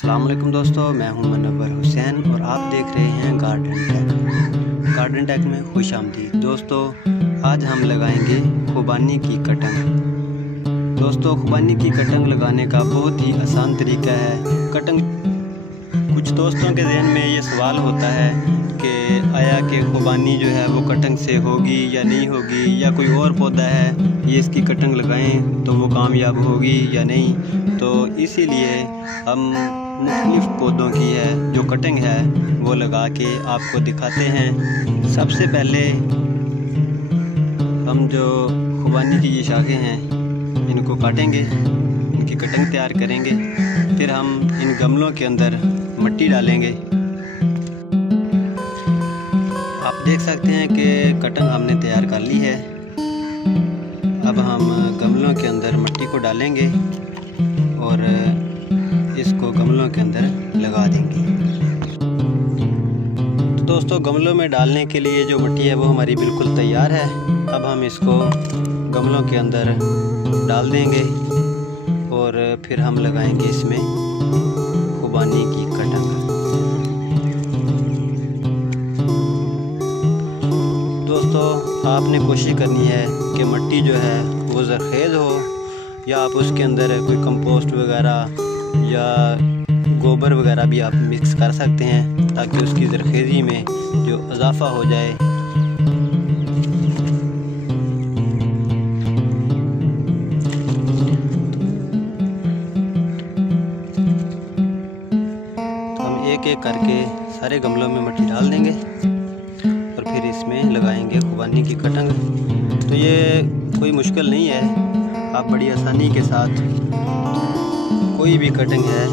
अस्सलाम वालेकुम दोस्तों, मैं हूं मुनव्वर हुसैन और आप देख रहे हैं गार्डन टेक में खुश आमदीद। दोस्तों, आज हम लगाएंगे खुबानी की कटंग। दोस्तों, खुबानी की कटंग लगाने का बहुत ही आसान तरीका है। कुछ दोस्तों के जहन में ये सवाल होता है कि आया कि खुबानी जो है वो कटंग से होगी या नहीं होगी, या कोई और पौधा है ये इसकी कटंग लगाएं तो वो कामयाब होगी या नहीं। तो इसीलिए हम मुख्तलिफ पौधों की है जो कटिंग है वो लगा के आपको दिखाते हैं। सबसे पहले हम जो खुबानी की ये शाखें हैं इनको काटेंगे, इनकी कटिंग तैयार करेंगे। फिर हम इन गमलों के अंदर मिट्टी डालेंगे। आप देख सकते हैं कि कटिंग हमने तैयार कर ली है। अब हम गमलों के अंदर मिट्टी को डालेंगे और इसको गमलों के अंदर लगा देंगे। तो दोस्तों, गमलों में डालने के लिए जो मिट्टी है वो हमारी बिल्कुल तैयार है। अब हम इसको गमलों के अंदर डाल देंगे और फिर हम लगाएंगे इसमें खुबानी की कटंग। दोस्तों, आपने कोशिश करनी है कि मिट्टी जो है वो ज़रख़ेज़ हो, या आप उसके अंदर कोई कंपोस्ट वगैरह या गोबर वगैरह भी आप मिक्स कर सकते हैं ताकि उसकी ज़रख़ेज़ी में जो इजाफ़ा हो जाए। तो हम एक एक करके सारे गमलों में मिट्टी डाल देंगे और फिर इसमें लगाएंगे खुबानी की कटंग। तो ये कोई मुश्किल नहीं है, आप बड़ी आसानी के साथ कोई भी कटिंग है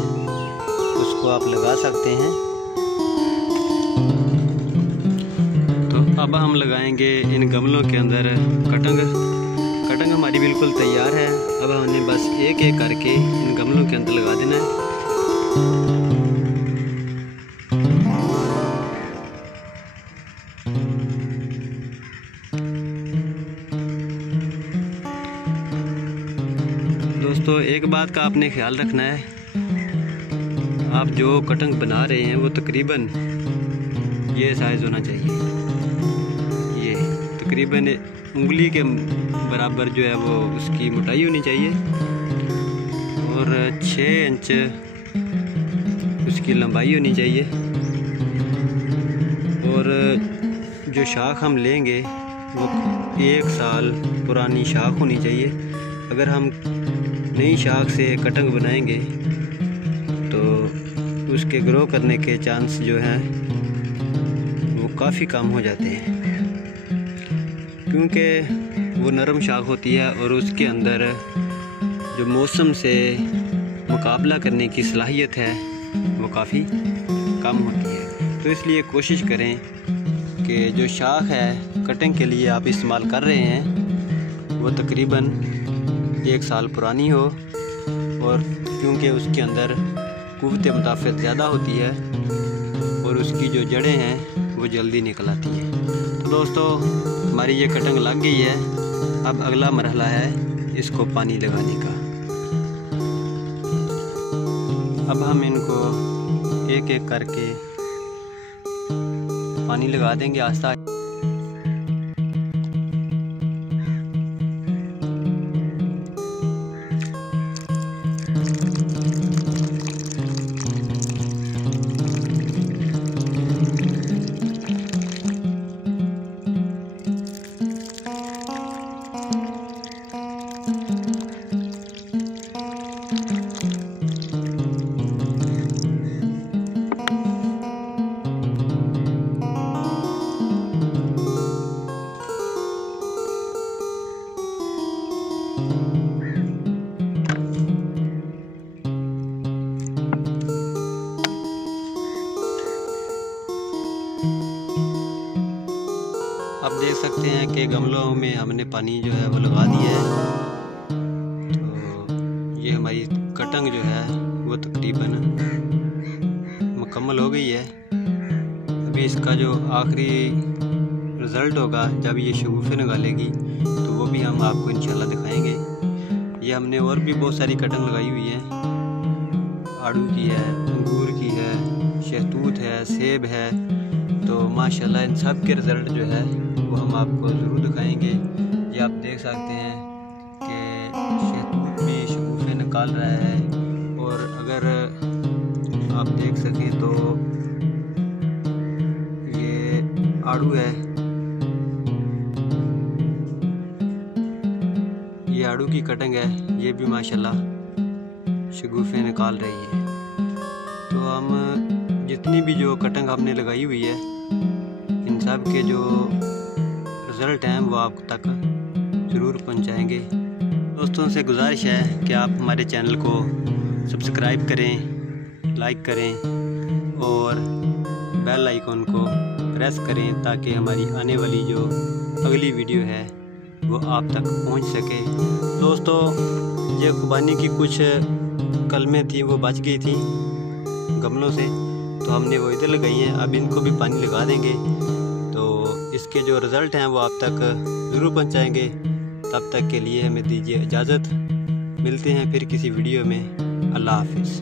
उसको आप लगा सकते हैं। तो अब हम लगाएंगे इन गमलों के अंदर कटंग हमारी बिल्कुल तैयार है। अब हमने बस एक एक करके इन गमलों के अंदर लगा देना है। दोस्तों, एक बात का आपने ख्याल रखना है, आप जो कटंग बना रहे हैं वो तकरीबन ये साइज़ होना चाहिए। ये तकरीबन उंगली के बराबर जो है वो उसकी मोटाई होनी चाहिए और 6 इंच उसकी लंबाई होनी चाहिए। और जो शाख हम लेंगे वो 1 साल पुरानी शाख होनी चाहिए। अगर हम नई शाख से कटंग बनाएंगे तो उसके ग्रो करने के चांस जो हैं वो काफ़ी कम हो जाते हैं, क्योंकि वो नरम शाख होती है और उसके अंदर जो मौसम से मुकाबला करने की सलाहियत है वो काफ़ी कम होती है। तो इसलिए कोशिश करें कि जो शाख है कटिंग के लिए आप इस्तेमाल कर रहे हैं वो तकरीबन 1 साल पुरानी हो, और क्योंकि उसके अंदर कुव्वत मुदाफ़त ज़्यादा होती है और उसकी जो जड़ें हैं वो जल्दी निकल आती हैं। तो दोस्तों, हमारी ये कटंग लग गई है। अब अगला मरहला है इसको पानी लगाने का। अब हम इनको एक एक करके पानी लगा देंगे आहिस्ता। आप देख सकते हैं कि गमलों में हमने पानी जो है वो लगा दिया है। तो ये हमारी कटंग जो है वो तकरीबन मुकम्मल हो गई है। अभी इसका जो आखिरी रिज़ल्ट होगा जब ये शगुफ़े निकालेगी तो वो भी हम आपको इंशाल्लाह दिखाएंगे। ये हमने और भी बहुत सारी कटिंग लगाई हुई है। आड़ू की है, अंगूर की है, शहतूत है, सेब है। तो माशाल्लाह इन सब के रिज़ल्ट जो है वो हम आपको ज़रूर दिखाएंगे। ये आप देख सकते हैं कि शहतूत भी शगुफ़े निकाल रहा है। और अगर आप देख सकें तो ये आड़ू है, ये आड़ू की कटिंग है, ये भी माशाल्लाह शगुफ़े निकाल रही है। तो हम जितनी भी जो कटिंग आपने लगाई हुई है इन सब के जो रिज़ल्ट हैं वो आप तक ज़रूर पहुंचाएंगे। दोस्तों से गुजारिश है कि आप हमारे चैनल को सब्सक्राइब करें, लाइक करें और बेल आइकन को प्रेस करें ताकि हमारी आने वाली जो अगली वीडियो है वो आप तक पहुंच सके। दोस्तों ये खुबानी की कुछ कलमें थी वो बच गई थी गमलों से, तो हमने वो इधर लगाई हैं। अब इनको भी पानी लगा देंगे तो इसके जो रिज़ल्ट हैं वो आप तक ज़रूर पहुंचाएंगे। तब तक के लिए हमें दीजिए इजाज़त, मिलते हैं फिर किसी वीडियो में। अल्लाह हाफिज़।